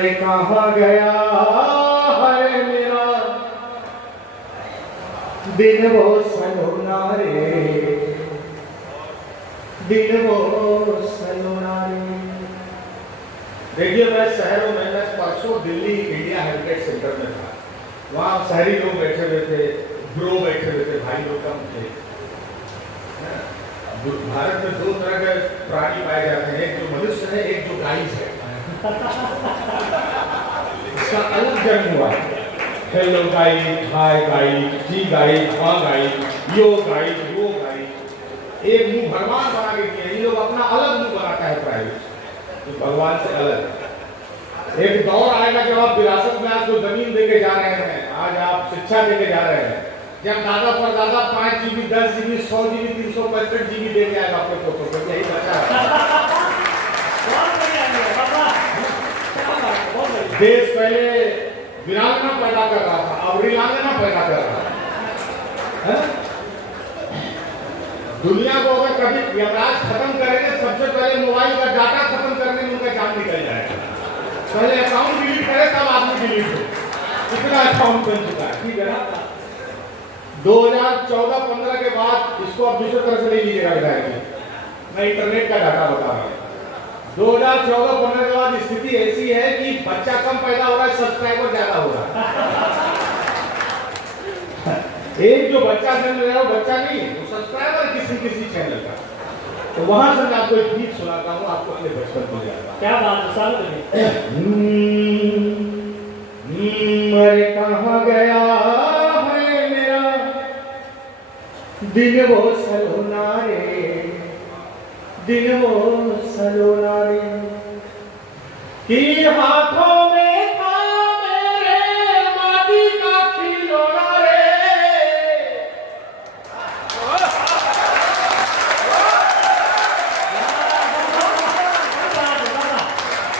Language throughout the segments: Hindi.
मैं कहाँ गया है मेरा दिन वो सलोना रे, दिन वो सलोना रे। देखिए मैं शहरों में, मैं परसों दिल्ली इंडिया हेरिटेज सेंटर में था। वहाँ शहरी लोग बैठे हुए थे, ब्रो बैठे हुए थे, भाई लोग कम थे। भारत में दो तरह के प्राणी पाए जाते हैं, एक जो मनुष्य है, एक जो गाय है। इसका अलग जन्म हुआ। हेलो गाय, हाय गाय, जी गाय, हाँ गाय, यो गाय, वो गाय। एक मुंह भगवान बना के दिया। ये लोग अपना अलग मुंह बनाता है प्राइवेट, तो भगवान से अलग। एक दौर आएगा जब आप विरासत में आपको जमीन देके जा रहे हैं, आज आप शिक्षा देके जा रहे हैं, जब दादा पर दादा 5 GB 10 GB 100 GB 365 GB दे के आएगा आपके पोतों को। यही बचा है। देश पहले वीरांगना पैदा कर रहा था, अब रीलांगना पैदा कर रहा है। दुनिया को अगर कभी यमराज खत्म करेंगे, सबसे पहले मोबाइल का डाटा खत्म करने में उनका जान निकल जाएगा। पहले अकाउंट डिलीट करे तब आदमी डिलीट हो। इतना अकाउंट बन चुका है, ठीक है ना। 2014-15 के बाद इसको अब दूसरी तरह से नहीं लीजिएगा विधायक जी, मैं इंटरनेट का डाटा बता रहा हूँ। 2014-15 के बाद स्थिति ऐसी है कि बच्चा कम पैदा हो रहा है, सब्सक्राइबर ज्यादा हो रहा है। एक जो बच्चा जन्म रहा है वो बच्चा नहीं, वो सब्सक्राइबर किसी चैनल का। तो वहां से मैं आपको एक गीत सुनाता हूँ, आपको अपने बचपन को याद। क्या बात है, मरे कहाँ गया है मेरा दिन वो सलोना रे, दिन वो सलोना रे। कि हाथों में था मेरे माटी का खिलौना रे।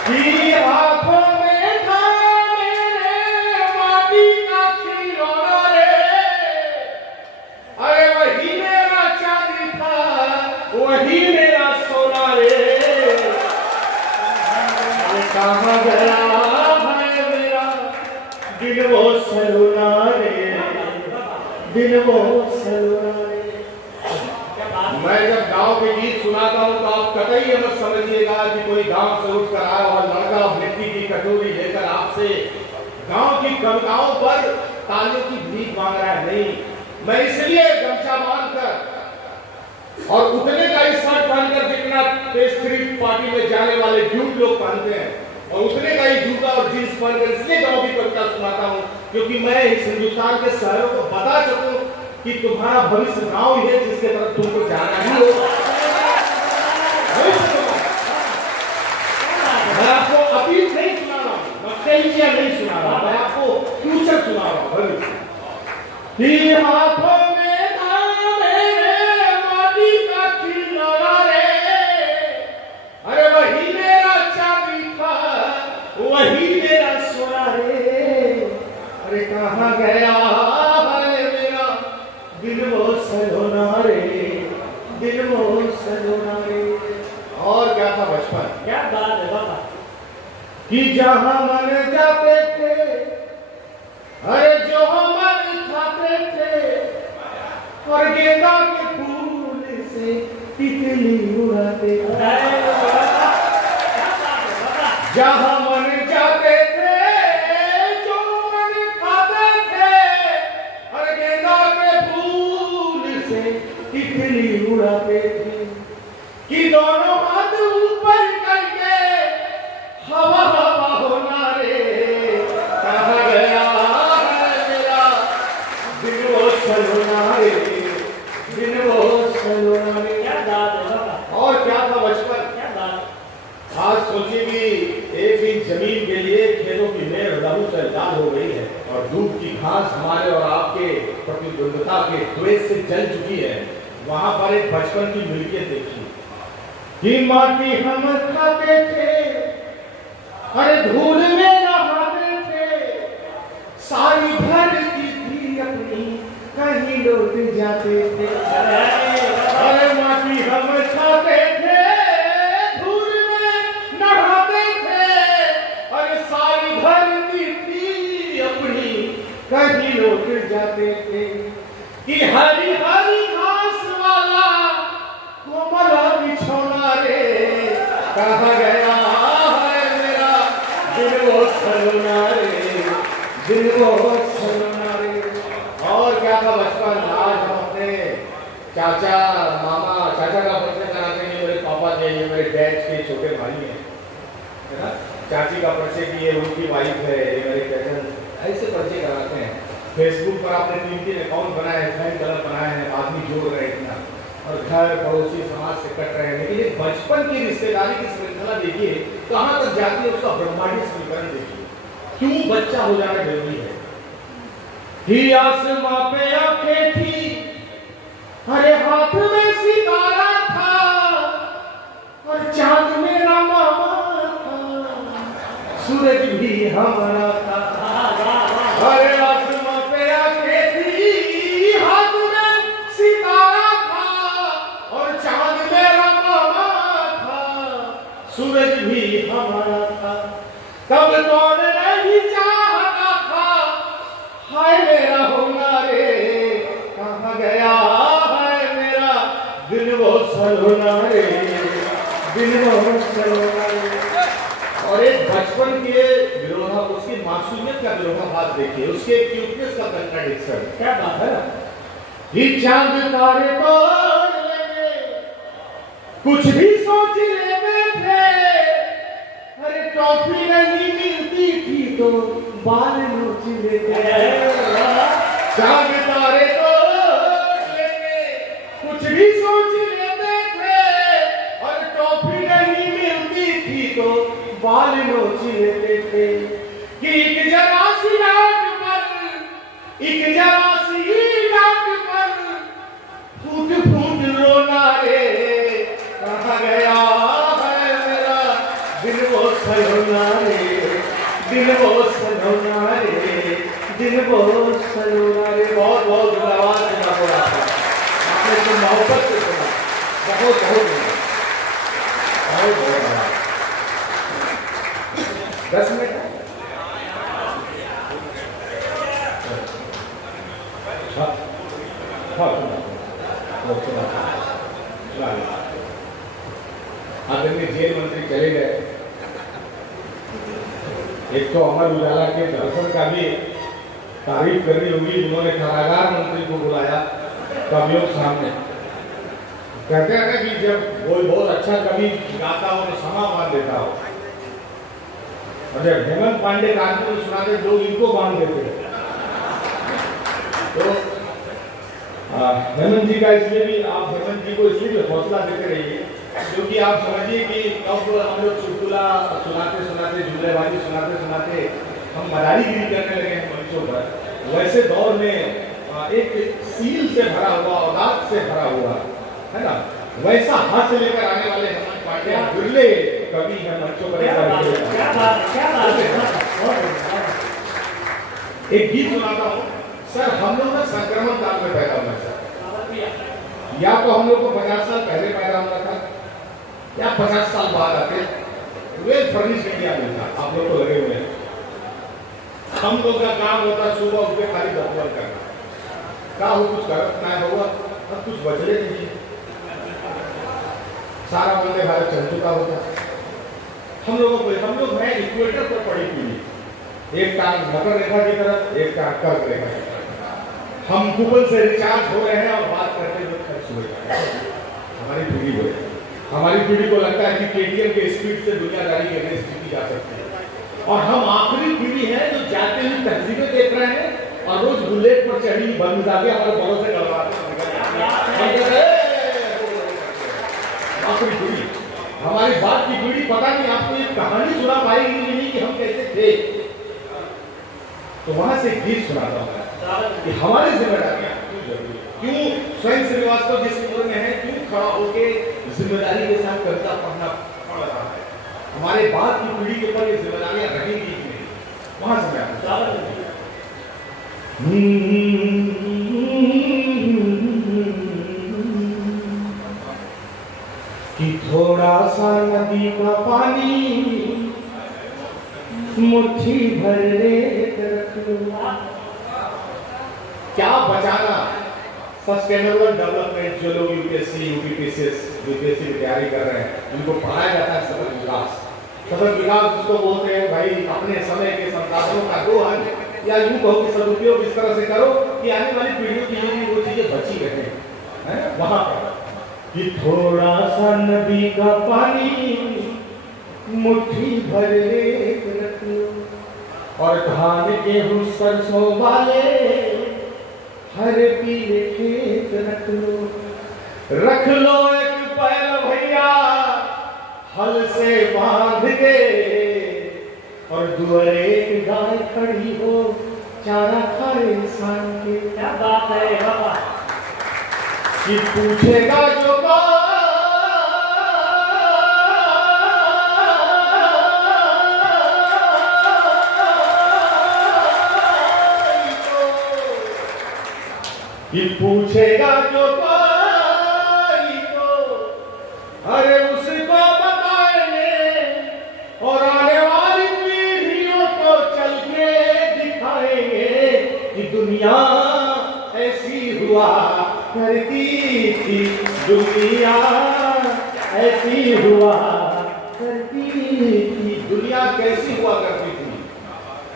कि हाथों में था मेरे माटी का खिलौना रे। अरे वही मेरा चांदी था, वही मेरा सोना रे। कहाँ गया है मेरा दिन वो सलोना रे, दिन वो सलोना रे। मैं जब गांव के गीत सुनाता हूँ तो आप कतई ये मत समझिएगा कि कोई गांव से उठ कर आया और लड़का मिट्टी की कटोरी लेकर आपसे गांव की कविताओं पर तालियों की भीख मांग रहा है। नहीं, मैं इसलिए गमछा बांधकर और उतने का ही शर्ट पहनकर जितना पेस्ट्री पार्टी में जाने वाले ड्यूट लोग पहनते हैं, और उतने का ही जूता और जींस पहनकर इसलिए गांव की कविता सुनाता हूँ, क्योंकि मैं इस हिंदुस्तान के शहरों को बता सकूं कि तुम्हारा भविष्य गांव ही है जिसके तरफ तुमको जाना ही होगा। मैं आपको अतीत नहीं सुना रहा हूँ, नॉस्टैल्जिया नहीं सुना रहा, मैं आपको फ्यूचर सुना रहा हूँ, भविष्य। हाथों में था मेरे माटी का खिलौना रे। अरे वही मेरा चांदी था, वही मेरा सोना रे। अरे कहाँ गया है मेरा दिन वो सलोना रे, दिन वो सलोना रे। और क्या था बचपन, क्या बात है बाबा। कि जहां मन जाते थे, अरे जो मन खाते थे, और गेंदा के फूल से तितली उड़ाते थे। जहां मन जाते थे, जो मन खाते थे, और गेंदा के फूल से तितली उड़ाते थे। कि दोनों हाथ ऊपर करके हवा हवा होना रे। कहाँ गया है मेरा दिन वो सलोना रे, दिन वो सलोना रे। क्या बात है बाबा। और क्या था बचपन, क्या बात। आज सोचिए कि एक इंच जमीन के लिए खेतों की मेड़ लहू से लाल हो गई है, और दूध की घास हमारे और आपके प्रतिद्वंदता के द्वेष से जल चुकी है। वहां पर एक बचपन की मिल्कियत देखी कि माटी हम खाते थे, अरे धूल में नहाते थे, सारी धरती थी अपनी कहीं लौट जाते थे। अरे माटी हम खाते थे, धूल में नहाते थे, अरे सारी जाते थे कि हरी हरी घास वाला कोमल बिछौना रे, कहाँ गया है मेरा दिल वो सलोना रे, दिल वो सलोना रे। और क्या था बचपन, आज हम अपने चाचा मामा, चाचा का परिचय कराते हैं, मेरे पापा के, ये मेरे डैड के छोटे भाई हैं, है ना। चाची का परिचय की ये उनकी वाइफ है, ये मेरे कजन, ऐसे परिचय कराते हैं। फेसबुक पर आपने 3-3 अकाउंट बनाए हैं, फैन कलर बनाए हैं, आदमी जोड़ रहे हैं इतना, और घर पड़ोसी समाज से कट रहे हैं। लेकिन एक बचपन की रिश्तेदारी की श्रृंखला देखिए कहाँ तक जाती है, उसका ब्रह्मांड समीकरण देखिए, क्यों बच्चा हो जाना जरूरी है। ही आसमां पे आंखें थी, अरे हाथ में सितारा था, और चांद मेरा मामा था, सूरज भी हमारा था। अरे आसमां पे आंखें थी, हाथ में सितारा था, और चांद मेरा मामा था, सूरज भी हमारा था। तब कौन नहीं चाहता था, हाय मेरा होना रे, कहाँ गया है मेरा दिल वो सलोना रे, दिल वो सलोना रे। और एक बचपन के विरोधा, उसकी मासूमियत का विरोधाभास देखिए, उसके क्यूटनेस का कंट्राडिक्शन, क्या बात है। ये चांद तारे तोड़ लेंगे, कुछ भी सोच लेते थे, अरे टॉफी नहीं मिलती थी तो बाल नोच लेते। चांद तारे तोड़ लेंगे, कुछ भी सोच लेते थे, और टॉफी नहीं मिलती थी तो बाल नोच लेते थे। कि एक जरा सी डाक पर, एक जरा सी डाक पर फूट फूट रोना रे, कहाँ गया है मेरा दिल वो सलोना रे, दिल वो सलोना रे, दिल वो सलोना रे। बहुत बहुत धन्यवाद देना पड़ा, आपने तो मोहब्बत से सुना, बहुत बहुत बहुत बहुत 10 मिनट आदरणीय जेल मंत्री चले गए। एक तो अमर उजाला के दर्शन का भी तारीफ करनी होगी, जिन्होंने कारागार मंत्री को बुलाया कवियों के सामने। कहते हैं ना कि जब कोई बहुत अच्छा कवि गाता हो तो समा बांध देता हो, और जब हेमंत पांडे गाते को सुनाते लोग इनको बांध देते हैं। तो हेमंत जी का इसलिए भी, आप हेमंत जी को इसलिए भी हौसला देते रहिए, क्योंकि आप समझिए कि कब हम लोग चुटकुला सुनाते सुनाते, जुमलेबाजी सुनाते सुनाते हम मदारीगिरी करने लगे हैं मंचों पर, वैसे दौर में एक सील से भरा हुआ, औदात से भरा हुआ, है ना, वैसा हाथ लेकर आने वाले हेमंत पांडे बिरले कवि है मंचों पर। एक गीत सुनाता हूँ सर। हम लोग ना संक्रमण काल में पैदा हुए सर, या तो हम लोग को 50 साल पहले पैदा होना था, या 50 साल बाद आते वेल फर्निश इंडिया मिलता। आप लोग को लगे हुए हैं, हम लोग का काम होता सुबह उठ के खाली बकवाल करना, क्या हो कुछ गलत ना होगा, अब कुछ बचले नहीं, सारा वंदे भारत चल चुका होता। हम लोग हैं इक्वेटर पर पड़ी हुई, एक टांग मकर रेखा की तरफ, एक टांग कर्क रेखा की तरफ। हम गूगल से रिचार्ज हो रहे हैं और बात करते हुए खर्च हो रहे हैं। हमारी पीढ़ी हो रही है, हमारी पीढ़ी को लगता है कि केटीएम के स्पीड से दुनियादारी के अगेंस्ट जीती जा सकती है, और हम आखिरी पीढ़ी है जो जाते हुए तहजीबें देख रहे हैं और रोज बुलेट पर चढ़ी बंद जाके हमारे बड़ों से गड़बड़ाते हैं। आखिरी पीढ़ी, हमारी बात की पीढ़ी पता नहीं आपको एक कहानी सुना पाएगी नहीं कि हम कैसे थे। तो वहां से गीत सुनाता हूँ कि हमारी जिम्मेदारियां क्यों जरूरी, क्यों स्वयं श्रीवास्तव जिस उम्र में है, क्यों खड़ा होके जिम्मेदारी के साथ कविता पढ़ना पड़ रहा है। हमारे बाद की पीढ़ी के ऊपर ये जिम्मेदारियां रहेंगी नहीं, वहां से मैं कि थोड़ा सा नदी का पानी मुट्ठी भर ले रख लो, क्या बचाना सस्टेनेबल डेवलपमेंट। जो लोग यूपीएससी यूपीएससी की तैयारी कर रहे हैं उनको पढ़ाया जाता है सतत विकास। सतत विकास उसको बोलते हैं भाई अपने समय के संसाधनों का दोहन या यूं कहो कि सदुपयोग इस तरह से करो कि आने वाली पीढ़ियों के लिए वो चीजें बची रहे। वहां पर कि थोड़ा सा नदी का पानी मुट्ठी भर लेक रख लो और धान गेहूं सरसों वाले हर पीले खेत रख लो एक पैर भैया हल से बांध के और दुअर एक गाय खड़ी हो चारा खाए इंसान के। क्या बात है बाबा। कि पूछेगा जो कि पूछेगा जो कोई तो अरे उसको बताएंगे और आने वाली पीढ़ियों को चल के दिखाएंगे कि दुनिया ऐसी हुआ करती थी। दुनिया ऐसी हुआ करती थी। दुनिया कैसी हुआ करती थी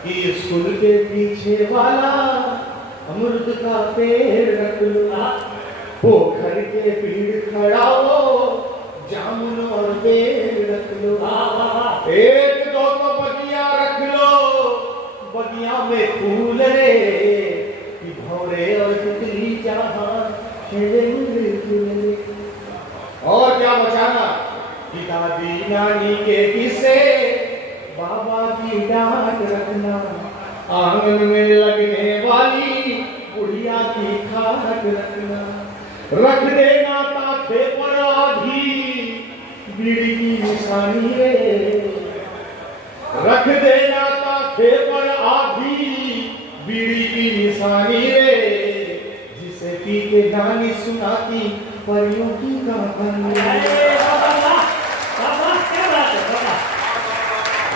कि स्कूल के पीछे वाला अमृत का पेड़ रख लो पोखर के पीड़ खड़ा हो जामुन और बेर रख लो। एक दो तो बगिया रख लो बगिया में फूल रे कि भौरे और तितली जहां खेले। और क्या बचाना कि दादी नानी के किस्से बाबा की डांट रखना आंगन में लगने वाली बुढ़िया की खाक रखना। रख देना ताखे पर आधी बीड़ी की निशानी रे। रख देना ताखे पर आधी बीड़ी की निशानी रे जिसे पी के गानी सुनाती परियों की कहानी।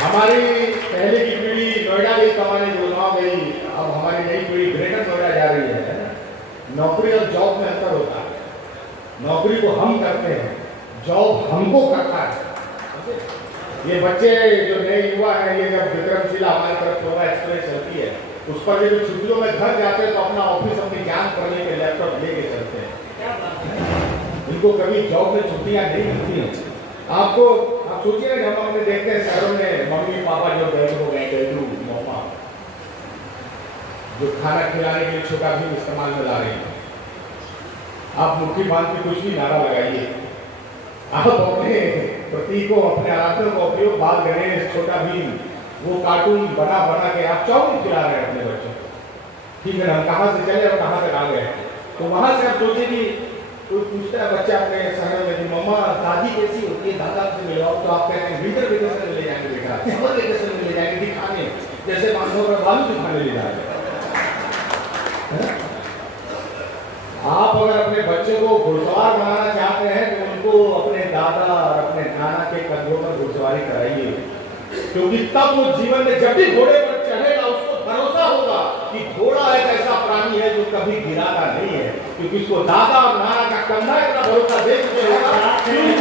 हमारी पहले की पीढ़ी नोएडा गई कमाने गुड़गांव गई। अब हमारी नई पीढ़ी ग्रेटर नोएडा जा रही है। नौकरी और जॉब में अंतर होता है। नौकरी को हम करते हैं जॉब हमको करता है। ये बच्चे जो नए युवा हैं ये जब विक्रमशिला हमारी तरफ शोभा एक्सप्रेस चलती है उस पर ये जो छुट्टियों में घर जाते हैं तो अपना ऑफिस अपनी ज्ञान पढ़ने के लैपटॉप लेके चलते हैं। इनको कभी जॉब में छुट्टियां नहीं मिलती हैं। आपको आप सोचिए ना जब हम अपने देखते हैं शहरों में मम्मी पापा जो गए हो गए गैलू मौका जो खाना खिलाने के लिए छोटा भी इस्तेमाल में ला रहे हैं। आप मुट्ठी बांध के कुछ भी नारा लगाइए। आप अपने प्रतीकों अपने आराधनों का उपयोग बाल गणेश छोटा भी वो कार्टून बना बना के आप चाउमीन खिला रहे हैं अपने बच्चों को। ठीक है हम कहाँ से चले और कहाँ तक आ गए। तो वहां से आप सोचिए कि कोई पूछता है बच्चा अपने शहर में कि मम्मा दादी कैसी होती है दादा से मिलवाओ तो आप कहते हैं विंटर वेकेशन में ले जाएंगे बेटा समर वेकेशन में ले जाएंगे दिखाने जैसे मानो का बालू दिखाने ले जाएंगे। आप अगर अपने बच्चे को घुड़सवार बनाना चाहते हैं तो उनको अपने दादा और अपने नाना के कंधों पर घुड़सवारी कराइए क्योंकि तब वो जीवन में जब भी घोड़े पर चढ़ेगा उसको भरोसा होगा कि घोड़ा एक ऐसा प्राणी है जो कभी गिराता नहीं है क्योंकि उसको दादा और नाना का कंधा इतना भरोसा दे चुके होगा कि उस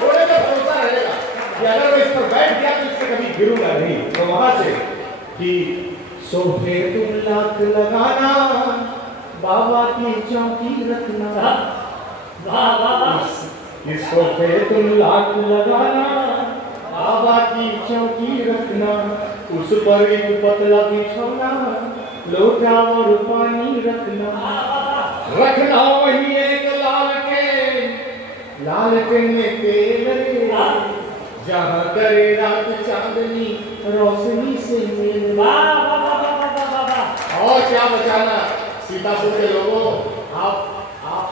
घोड़े का भरोसा रहेगा कि अगर मैं इस पर बैठ गया तो इससे कभी गिरूंगा नहीं। तो वहां से कि सोफे तुम लाख लगाना बाबा की चौकी रखना इस सोफे तुम लाख लगाना बाबा की चौकी रखना उस पर एक पतला बिछौना लोटा और पानी रखना रखना वही एक लालटेन में तेल जहाँ करे रात चांदनी रोशनी से मेल। और क्या बचाना सीतापुर के लोगों आप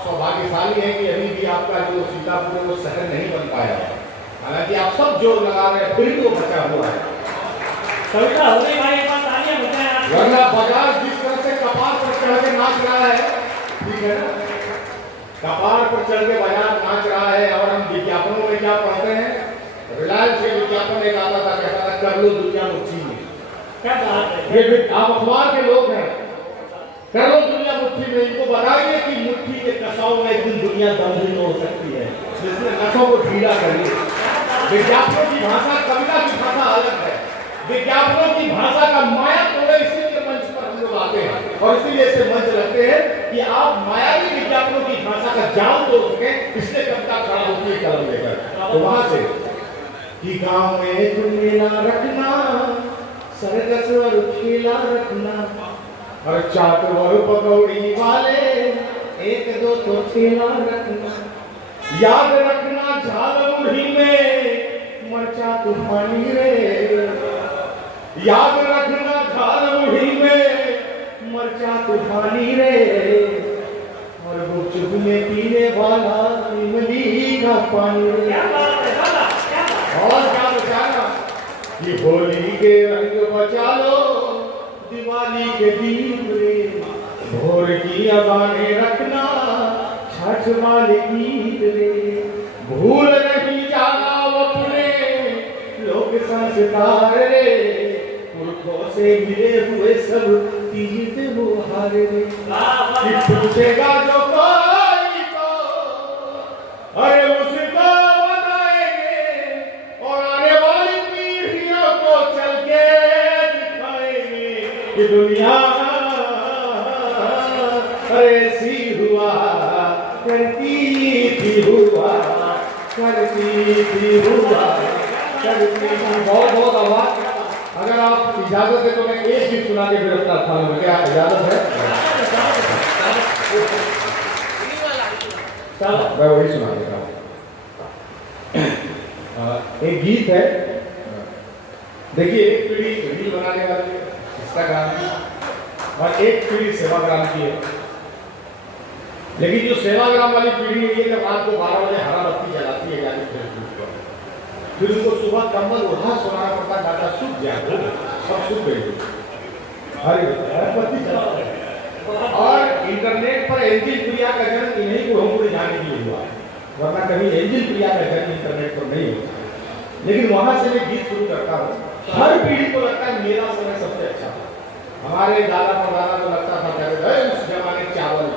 सौभाग्यशाली हैं कि अभी भी आपका जो सीतापुर है वो शहर नहीं बन पाया है। हालांकि आप सब जोर लगा रहे हैं फिर भी वो बचा हुआ है। वरना बाजार जिस तरह से कपार पर चढ़ के नाच रहा है ठीक है ना कपार पर चढ़ के बाजार नाच रहा है। और हम विज्ञापनों में क्या पढ़ते हैं रिलायंस के विज्ञापन एक आता था कहता था कर लो दुनिया मुट्ठी में। क्या बात है। ये आप अखबार के लोग हैं कर लो दुनिया मुट्ठी में, इनको बताइए कि मुट्ठी के कसाव में एक दिन दुनिया दम हो सकती है, इसलिए नसों को ढीला करिए। विज्ञापनों की भाषा, कविता की भाषा अलग है। विज्ञापनों की भाषा का माया तोड़े, इसीलिए मंच पर हम लोग आते हैं और इसीलिए ऐसे मंच रखते हैं कि आप मायावी विज्ञापनों की भाषा का जाल तोड़ सके, इसलिए कविता खड़ा होती है कलम लेकर। तो वहां से कि गांव में तुम मेला रखना, सरगस और खेला रखना, और चाट और पकौड़ी वाले एक दो तो ठेला रखना, याद रखना झालमुढ़ी में मरचा तूफानी रे, याद रखना झालमुढ़ी में मरचा तूफानी रे, और गुपचुप में पीने वाला इमली का पानी रे। और क्या बचाना कि होली के रंग बचा लो, दिवाली के दीप रे, भोर की अबाने रखना, छठ वाले गीत रे, भूल नहीं जाना अपने लोक संस्कार रे, पुरखों से मिले हुए सब तीज त्योहार रे। कि पूछेगा जो कोई तो अरे उसको बताएंगे, और आने वाली पीढ़ियों को चल के दिखाएंगे कि दुनिया ऐसी हुआ करती थी, हुआ करती थी, हुआ करती थी। बहुत बहुत आभार। अगर आप इजाजत है तो मैं एक गीत सुना के फिर अपना स्थान में, क्या इजाजत है? मैं वही सुना देता हूँ। एक गीत है, देखिए, एक पीढ़ी रील बनाने वाली है इंस्टाग्राम की, और एक पीढ़ी सेवाग्राम की है। लेकिन जो सेवाग्राम वाली पीढ़ी है, जब रात को 12 बजे हरा बत्ती जलाती है जाके फेसबुक पर, फिर उनको सुबह कंबल उठा सोना पड़ता, डाटा सूख जाए, सब सूख गई, हरी बत्ती जलाते हैं। और इंटरनेट पर एंजिल प्रिया का जन्म इन्हीं ग्रहों को जाने के लिए हुआ, वरना कभी एंजिल प्रिया का जन्म इंटरनेट पर नहीं होता। लेकिन वहां से मैं गीत शुरू करता हूँ। हर पीढ़ी को लगता है मेरा समय सबसे अच्छा था। हमारे दादा परदादा को लगता था पहले उस जमाने चावल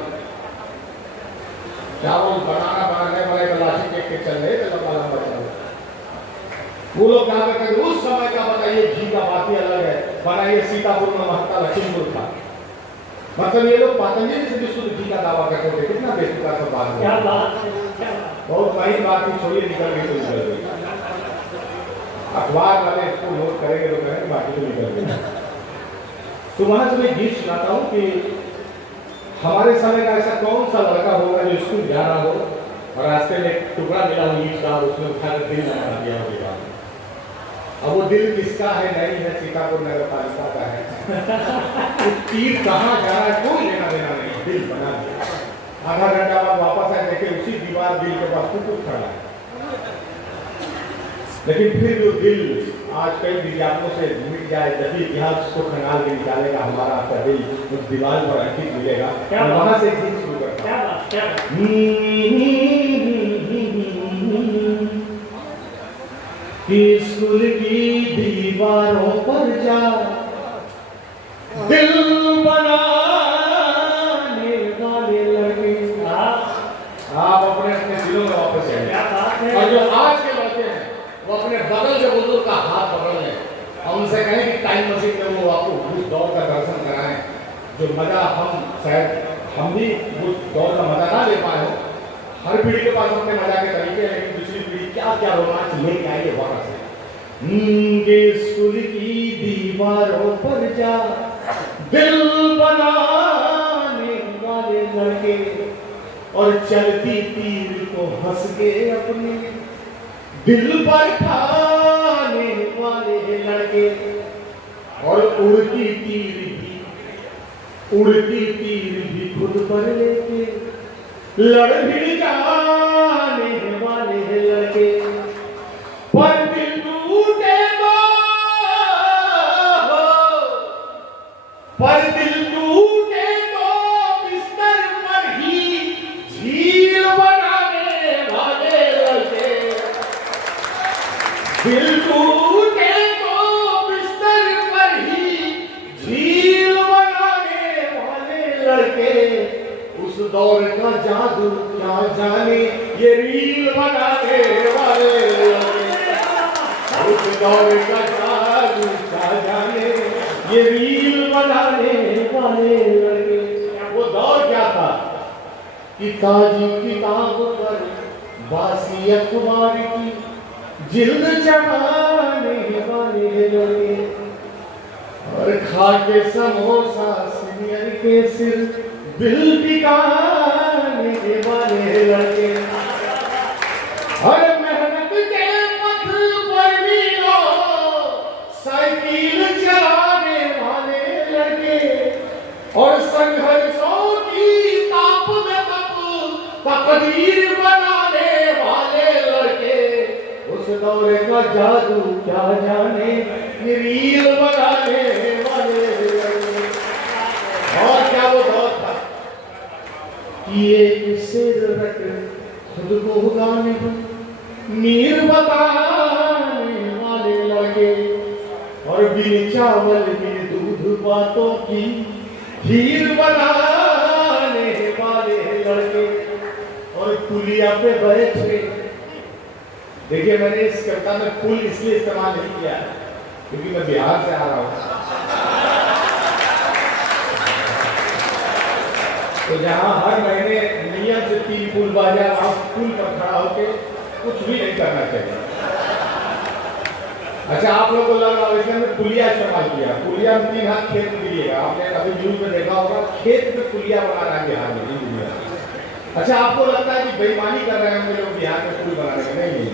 बनाने वाले लाठी टेक के चल रहे थे, लंबा लंबा चावल। वो लोग क्या कहते हैं उस समय का, बताइए घी का बात ही अलग है, बनाइए सीतापुर में महत्ता लक्ष्मीपुर था। मतलब ये लोग पतंजलि से भी शुद्ध घी का दावा करते थे। कितना बेचुका सब बात है, बहुत बड़ी बात ही छोड़िए, निकल गई तो निकल गई। अखबार वाले इसको नोट करेंगे तो कहेंगे, बाकी तो निकल गई। तो वहां से मैं गीत सुनाता हूँ कि हमारे समय का ऐसा कौन सा लड़का होगा जो स्कूल जा रहा हो और रास्ते में एक टुकड़ा मिला हो ईंट का, उसमें उठाकर दिल बना दिया होगा। अब वो दिल किसका है नहीं है, सीतापुर नगर पालिका का है। तीर कहाँ जा रहा है कोई लेना देना नहीं, दिल बना दिया। आधा घंटा बाद वापस आए, देखे उसी दीवार दिल के पास कुछ खड़ा है। लेकिन फिर वो दिल आज कई विज्ञापनों से मिट जाए, जब भी इतिहास को खंगाल के निकालेगा हमारा आपका दिल उस दीवार पर अंकित मिलेगा। वहां से गीत शुरू करता कि स्कूल की दीवारों पर जा दिल बनाने वाले लड़के, आप अपने अपने दिलों में वापस जाएंगे। और जो आज के लड़के हैं वो अपने बगल के बुजुर्ग का हाथ पकड़ लें और उनसे कहें कि टाइम मशीन में वो आपको उस दौर का दर्शन कराएं जो मजा हम शायद हम भी उस दौर का मजा ना ले पाए हो। हर पीढ़ी के पास अपने मजा के तरीके हैं, लेकिन दूसरी पीढ़ी क्या क्या रोमांच लेके आई है वहां से। स्कूल की दीवारों पर जा दिल बनाने वाले लड़के, और चलती तीर को हंस के अपने दिल पर ठाने वाले लड़के, और उड़ती तीर भी खुद पर लेके लड़ भिड़ जाने वाले लड़के। पर दिल टूटे तो, पर दिल टूटे तो बिस्तर पर ही झील बनाने वाले लड़के। दिल टूटे तो बिस्तर पर ही झील बनाने वाले दौर का जादू क्या जाने ये रील बनाने वाले लगे। उस दौर का जादू क्या जाने ये रील बनाने वाले लगे। वो दौर क्या था कि ताजी किताब पर बासी अखबार की जिल्द चढ़ाने वाले लगे और खा के समोसा सीनियर के सिर बिल टिकाने वाले लगे। और मेहनत के पथ पर मीलों साइकिल चलाने वाले लगे और संघर्षों की ताप में तकदीर बनाने वाले लगे। उस दौरे का जादू क्या जाने ये रील बनाने वाले लगे। और क्या वो दौर था कि एक सिर रट खुद को गाने मीर बताने वाले लगे और बिन चावल बिन दूध बातों की खीर बनाने वाले लड़के और पुलिया पे बैठे। देखिए मैंने इस कविता में पुल इसलिए इस्तेमाल नहीं किया क्योंकि मैं बिहार से आ रहा हूं, तो जहां हर महीने नियम से 3 पुल बाजार आप पुल पर खड़ा होकर कुछ भी नहीं करना चाहिए। अच्छा आप लोगों को लग रहा है इसमें पुलिया इस्तेमाल किया, पुलिया में 3 हाथ खेत दिएगा। आपने अभी न्यूज में देखा होगा खेत में पुलिया बना रहा है बिहार में, नहीं। अच्छा आपको लगता है कि बेईमानी कर रहे होंगे लोग बिहार में पुल बनाने में, नहीं।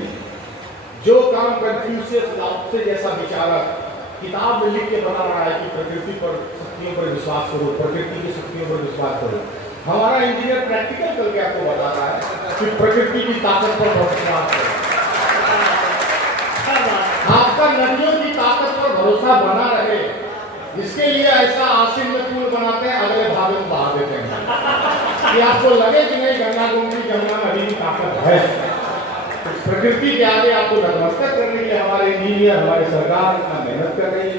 जो काम कन्फ्यूशियस लाओत्से जैसा विचारक किताब में लिख के बता रहा है कि प्रकृति पर शक्तियों पर विश्वास करो, प्रकृति की शक्तियों पर विश्वास करो, हमारा इंजीनियर प्रैक्टिकल करके आपको बता रहा है कि प्रकृति की ताकत पर विश्वास करो। आपका नदियों की ताकत पर भरोसा बना रहे, इसके लिए ऐसा आसिम में पुल बनाते हैं, अगले भाग में बहा देते हैं कि आपको लगे कि नहीं गंगा गोमती जमुना नदी की ताकत है। प्रकृति के आगे आपको नतमस्तक करने के लिए हमारे इंजीनियर हमारी सरकार इतना मेहनत कर रही है।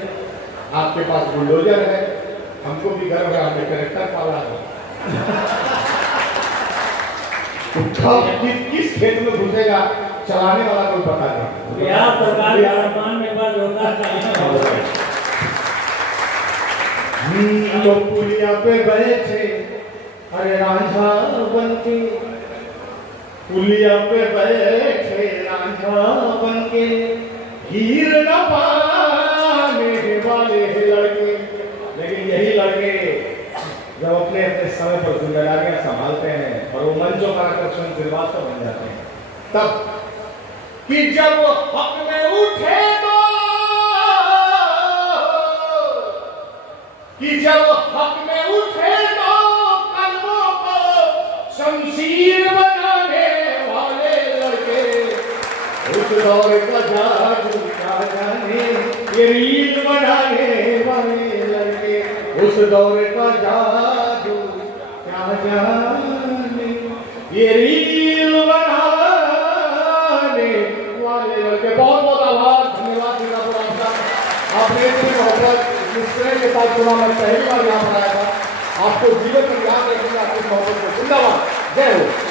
आपके पास बुलडोजर है, हमको भी गर्व है, हमने ट्रैक्टर पाला है। किस खेत में घुसेगा चलाने वाला कोई पता नहीं। बिहार सरकार का सम्मान में बात होता है। तो पुलिया पे बैठे अरे रांझा बनके, पुलिया पे बैठे रांझा बनके हीर न पाने वाले लड़के। लेकिन यही लड़के जब अपने अपने समय पर जिम्मेदारियां संभालते हैं और वो मंचों का आकर्षण श्रीवास्तव बन जाते हैं, तब कि जब हक में उठे तो, कि जब हक में उठे तो कलमों को शमशीर बनाने वाले लड़के। उस दौर का जादू क्या जाने ये रील बनाने वाले लड़के। उस दौर का जादू क्या जाने ये रील बनाने वाले लड़के। बहुत बहुत आभार, धन्यवाद आपका। आपने इतनी मोहब्बत मिश्रे के साथ सुना, मैं पहली बार यहाँ पर आया था। आपको जीवन में याद रखेंगे आपकी मोहब्बत को। जिंदाबाद, जय हो।